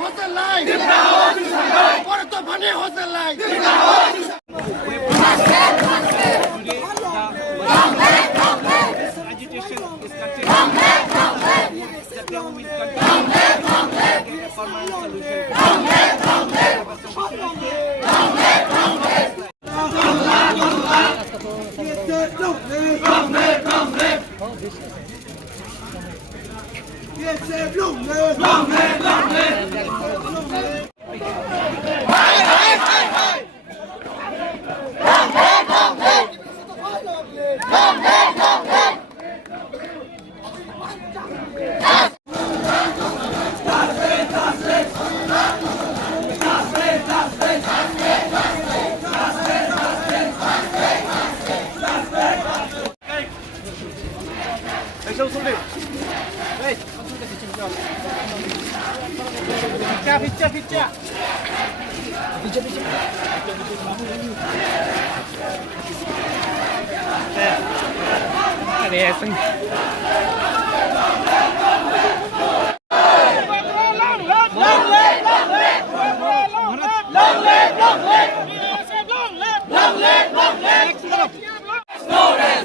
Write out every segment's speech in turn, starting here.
হোসেলাই বর্তমানে হোসেলাই Agitation is continuing. The government will continue to get a permanent solution.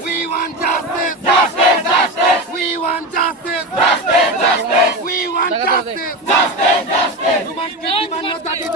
We want justice, justice, justice. We want justice, justice, justice. We want justice, justice, justice. Human rights मान्यता की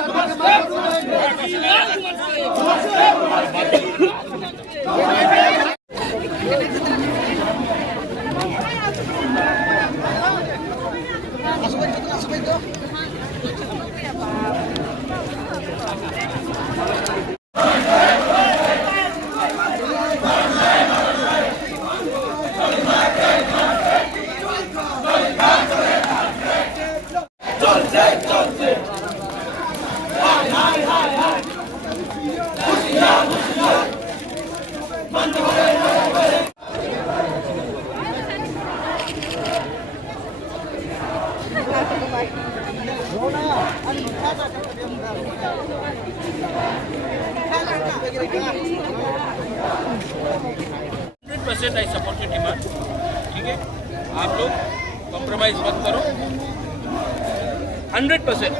I support your demand. ठीक है, आप लोग compromise मत करो. 100%,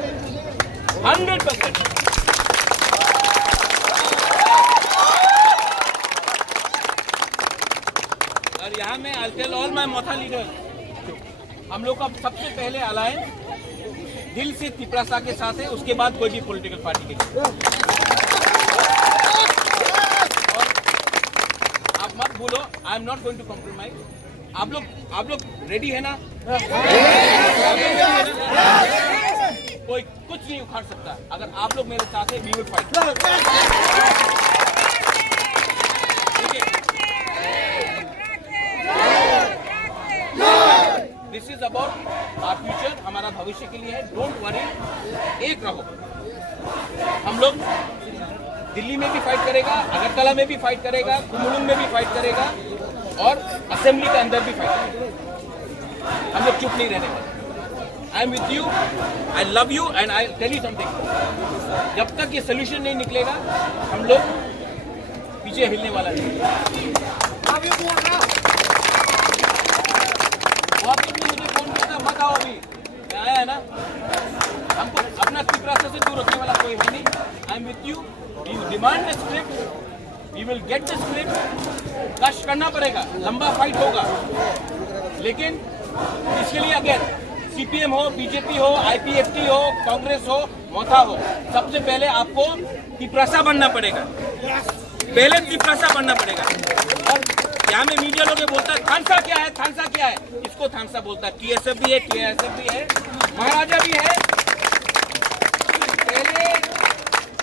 100%. और यहाँ में I'll tell all my Motha leaders, हम लोग का सबसे पहले अलायंस दिल से तिपरासा के साथ है, उसके बाद कोई भी पॉलिटिकल पार्टी के साथ. आप मत बोलो I am not going to compromise. आप लोग रेडी है ना? कोई कुछ नहीं उखाड़ सकता. अगर आप लोग मेरे साथ हैं, we will fight. This is about our future, हमारा भविष्य के लिए है. डोंट वरी, एक रहो. हम लोग दिल्ली में भी फाइट करेगा, अगरतला में भी फाइट करेगा, कुमलुंग में भी फाइट करेगा और असेंबली के अंदर भी फाइट करेगा. हम लोग चुप नहीं रहने वाले. I am with you, I love you and I tell you something. जब तक ये सोल्यूशन नहीं निकलेगा, हम लोग पीछे हिलने वाला नहीं. मुझे फोन करना मत आओ, अभी मैं आया है ना. हमको अपना तिपरासा से दूर रखने वाला कोई है नहीं. आई am with you. You demand the script, we will get the script. कष्ट करना पड़ेगा, लंबा फाइट होगा, लेकिन इसके लिए अगर सीपीएम हो, बीजेपी हो, आईपीएफटी हो, कांग्रेस हो, मोथा हो, सबसे पहले आपको तिपरासा बनना पड़ेगा. पहले तिपरासा बनना पड़ेगा. और यहाँ में मीडिया लोग बोलता है थानसा क्या है, थानसा क्या है. इसको थानसा बोलता है. टीएसएफ भी है, केएसएफ भी है, महाराजा भी है.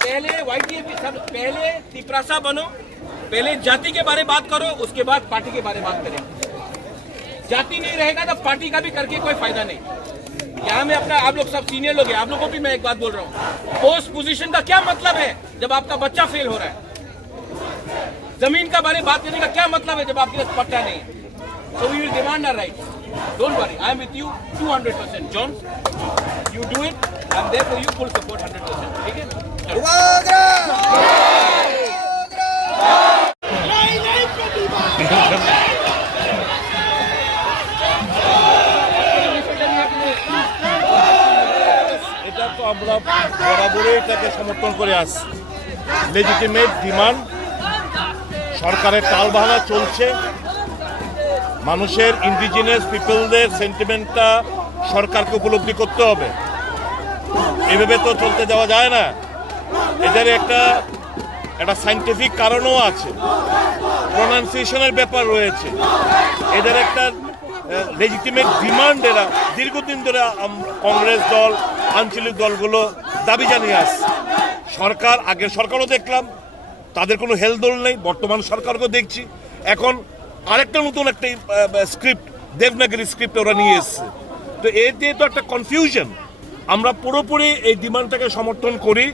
पहले वाईटीएफ भी सब. पहले तिपरासा बनो, पहले जाति के बारे में बात करो, उसके बाद पार्टी के बारे में बात करें. जाति नहीं रहेगा तो पार्टी का भी करके कोई फायदा नहीं. यहाँ में अपना आप लोग सब सीनियर लोग हैं, आप लोगों को भी मैं एक बात बोल रहा हूँ. पोस्ट पोजीशन का क्या मतलब है जब आपका बच्चा फेल हो रहा है? जमीन का बारे में बात करने का क्या मतलब है जब आपके पास पट्टा नहीं है? So we will demand our rights. Don't worry, I am with you 200%. John, you do it. I am there for you. Full support 100%. ठीक है. আমরা বরাবরই এটাকে সমর্থন করে আসছি। লেজিটিমেট ডিমান্ড, সরকারের টালবাহানা চলছে, মানুষের ইন্ডিজিনাস পিপলদের সেন্টিমেন্টটা সরকারকে উপলব্ধি করতে হবে। এভাবে তো চলতে দেওয়া যায় না। এদের একটা সায়েন্টিফিক কারণও আছে, প্রোনাউন্সিয়েশনের ব্যাপার রয়েছে। এদের একটা লেজিটিমেট ডিমান্ড এরা দীর্ঘদিন ধরে কংগ্রেস দল, আঞ্চলিক দলগুলো দাবি জানিয়ে আসছে। আগের সরকারও দেখলাম তাদের কোনো হেলদোল নেই, বর্তমান সরকারকেও দেখছি। এখন আরেকটা নতুন একটা স্ক্রিপ্ট, দেবনাগরী স্ক্রিপ্ট ওরা নিয়ে এসছে। তো এর দিয়ে তো একটা কনফিউশন। আমরা পুরোপুরি এই ডিমান্ডটাকে সমর্থন করি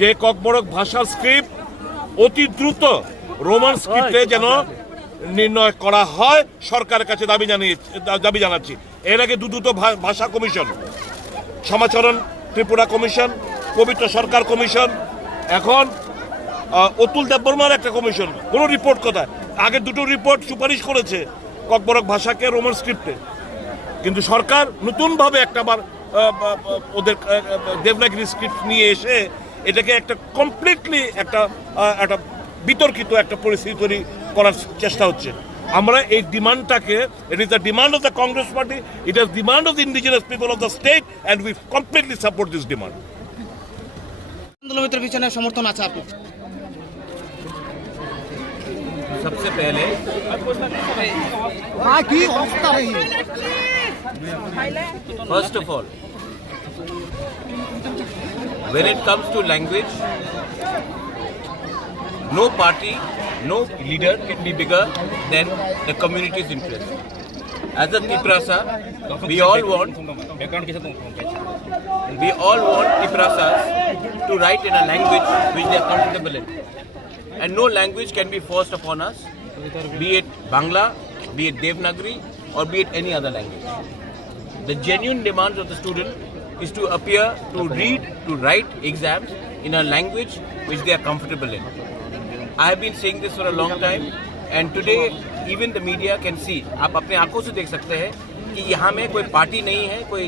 যে ককবরক ভাষার স্ক্রিপ্ট অতি দ্রুত রোমান স্ক্রিপ্টে যেন নির্ণয় করা হয়, সরকারের কাছে দাবি জানাচ্ছি। এর আগে দুটো ভাষা কমিশন, সমাচরণ ত্রিপুরা কমিশন, পবিত্র সরকার কমিশন, এখন অতুল দেববর্মার একটা কমিশন, কোনো রিপোর্ট কোথায়? আগের দুটো রিপোর্ট সুপারিশ করেছে ককবরক ভাষাকে রোমান স্ক্রিপ্টে, কিন্তু সরকার নতুনভাবে একটাবার ওদের দেবনাগরী স্ক্রিপ্ট নিয়ে এসে এটাকে একটা কমপ্লিটলি একটা বিতর্কিত একটা পরিস্থিতি তৈরি করার চেষ্টা হচ্ছে। আমরা এই ডিমান্ডটাকে, it is the demand of the Congress party, it is demand of the indigenous people of the state, and we completely support this demand. আন্দোলনের পিছনে সমর্থন আছে আপনার? सबसे पहले first of all, when it comes to language, no party, no leader can be bigger than the community's interest. As a Tiprasa, we all want Tiprasas to write in a language which they are comfortable in. And no language can be forced upon us, be it Bangla, be it Devanagari, or be it any other language. The genuine demands of the student is to appear, to read, to write exams in a language which they are comfortable in. I have been saying this for a long time, and today even the media can see. आप अपने आंखों से देख सकते हैं कि यहाँ में कोई पार्टी नहीं है, कोई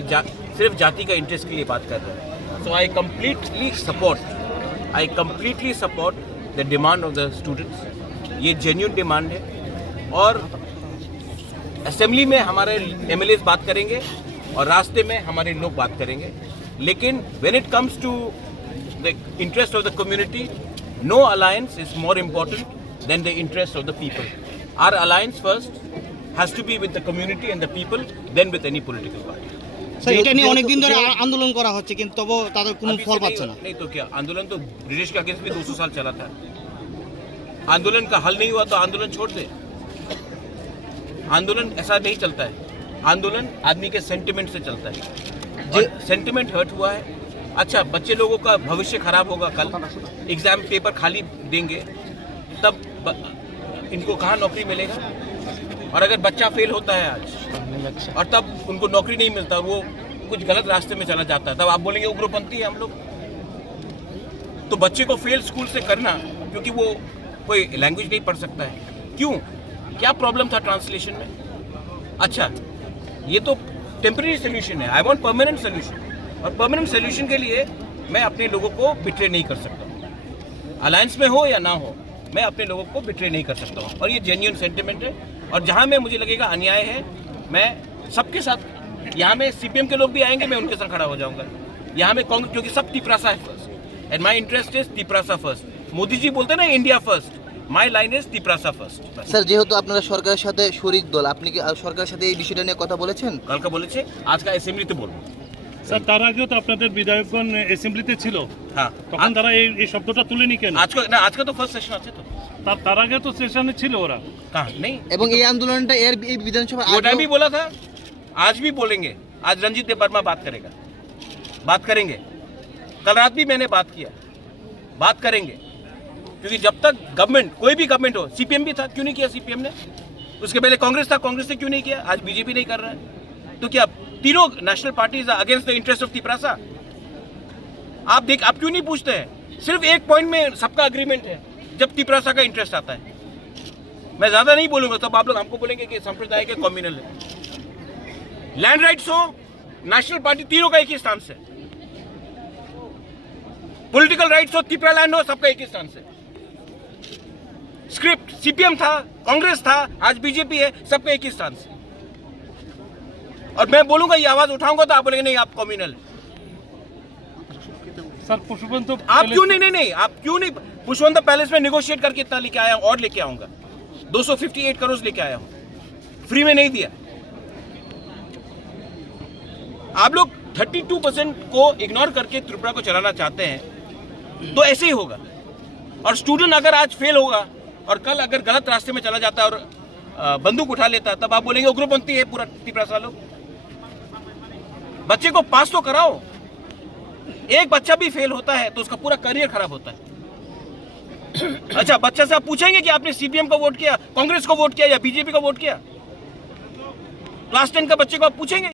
सिर्फ जाति का इंटरेस्ट के लिए बात कर रहे हैं. So I completely support the demand of the students. ये genuine demand है, और असेंबली में हमारे MLAs बात करेंगे और रास्ते में हमारे लोग बात करेंगे. लेकिन when it comes to the interest of the community, no alliance is more important than the interest of the people. Our alliance first has to be with the community and the people, then with any political party. Sir, এটা নিয়ে অনেকদিন ধরে আন্দোলন করা হচ্ছে, কিন্তু তবুও তাদের কোনো ফল পাচ্ছে না। नहीं तो क्या, आंदोलन तो ब्रिटिश के अगेंस्ट भी 200 साल चला था. आंदोलन का हल नहीं हुआ तो आंदोलन छोड़ दे. आंदोलन ऐसा नहीं चलता है. आंदोलन आदमी के सेंटिमेंट से चलता है. सेंटिमेंट हर्ट हुआ है. अच्छा, बच्चे लोगों का भविष्य खराब होगा, कल एग्जाम पेपर खाली देंगे, तब इनको कहाँ नौकरी मिलेगा? और अगर बच्चा फेल होता है आज और तब उनको नौकरी नहीं मिलता, वो कुछ गलत रास्ते में चला जाता है, तब आप बोलेंगे उग्रपंथी है हम लोग. तो बच्चे को फेल स्कूल से करना क्योंकि वो कोई लैंग्वेज नहीं पढ़ सकता है, क्यों? क्या प्रॉब्लम था ट्रांसलेशन में? अच्छा, ये तो टेम्परेरी सोल्यूशन है. आई वांट परमानेंट सोल्यूशन, और परमानेंट सोल्यूशन के लिए मैं अपने लोगों को बिट्रे नहीं कर सकता. अलायंस में हो या ना हो, मैं अपने लोगों को बिट्रे नहीं कर सकता हूँ. और ये जेन्युइन सेंटिमेंट है, और जहाँ में मुझे लगेगा अन्याय है, मैं सबके साथ, यहाँ में CPM के लोग भी आएंगे, मैं उनके साथ खड़ा हो जाऊँगा. यहाँ में कांग्रेस, क्योंकि सब तिपरासा है first, and my interest is Tiprasa first. Modi ji बोलते हैं ना India first, my line is Tiprasa first. Sir, যেহেতু আপনারা সরকারের সাথে শরিক দল, আপনি কি সরকারের সাথে এই বিষয়টা নিয়ে কথা বলেছেন? কালকে বলেছে, আজকে অ্যাসেম্বলিতে বলবো. স্যার, তার আগেও তো আপনাদের বিধায়কগণ অ্যাসেম্বলিতে ছিল, হ্যাঁ, তখন তারা এই শব্দটা তুলেনি কেন? আজকে তো ফার্স্ট সেশন আছে, তো তার আগে তো সেশনে ছিল ওরা, कहाँ नहीं. এবং এই আন্দোলনটা এই বিধানসভা वो टाइम भी बोला था, आज भी बोलेंगे. आज रंजीत देवबर्मा बात करेंगे. कल रात भी मैंने बात करेंगे, क्योंकि जब तक गवर्नमेंट, कोई भी गवर्नमेंट हो, CPM भी था, क्यों नहीं किया CPM ने? उसके पहले कांग्रेस था, कांग्रेस ने क्यों नहीं किया? आज BJP नहीं कर रहा है. तो क्या तीनों national parties against the interest of Tiprasa? आप क्यों नहीं पूछते हैं? सिर्फ एक पॉइंट में सबका अग्रीमेंट है, जब तिपरासा का इंटरेस्ट आता है. मैं ज्यादा नहीं बोलूंगा, तब आप लोग हमको बोलेंगे कि संप्रदाय के कम्युनल है. लैंड राइट्स हो, नेशनल पार्टी, तीनों का एक ही स्टांस है. पॉलिटिकल राइट्स हो, त्रिपुरा लैंड हो, सबका एक ही स्टांस है। स्क्रिप्ट सीपीएम था, कांग्रेस था, आज बीजेपी है, सबका एक ही स्टांस है। और मैं बोलूंगा, ये आवाज उठाऊंगा तो आप बोलेंगे नहीं आप कम्युनल है। सर पुष्पवंत तो आप क्यों नहीं आप क्यों नहीं पुष्पवंत पैलेस में नेगोशिएट करके इतना लेके आया हूं और लेके आऊंगा। 258 करोड़ लेके आया हूं, फ्री में नहीं दिया। आप लोग 32% को इग्नोर करके त्रिपुरा को चलाना चाहते हैं तो ऐसे ही होगा। और स्टूडेंट अगर आज फेल होगा और कल अगर गलत रास्ते में चला जाता है और बंदूक उठा लेता है, तब आप बोलेंगे उग्रपंथी है पूरा त्रिपुरा सालों। बच्चे को पास तो कराओ। एक बच्चा भी फेल होता है तो उसका पूरा करियर खराब होता है। अच्छा, बच्चा से आप पूछेंगे कि आपने सीपीएम को वोट किया, कांग्रेस को वोट किया या बीजेपी को वोट किया? क्लास 10 का बच्चे को आप पूछेंगे?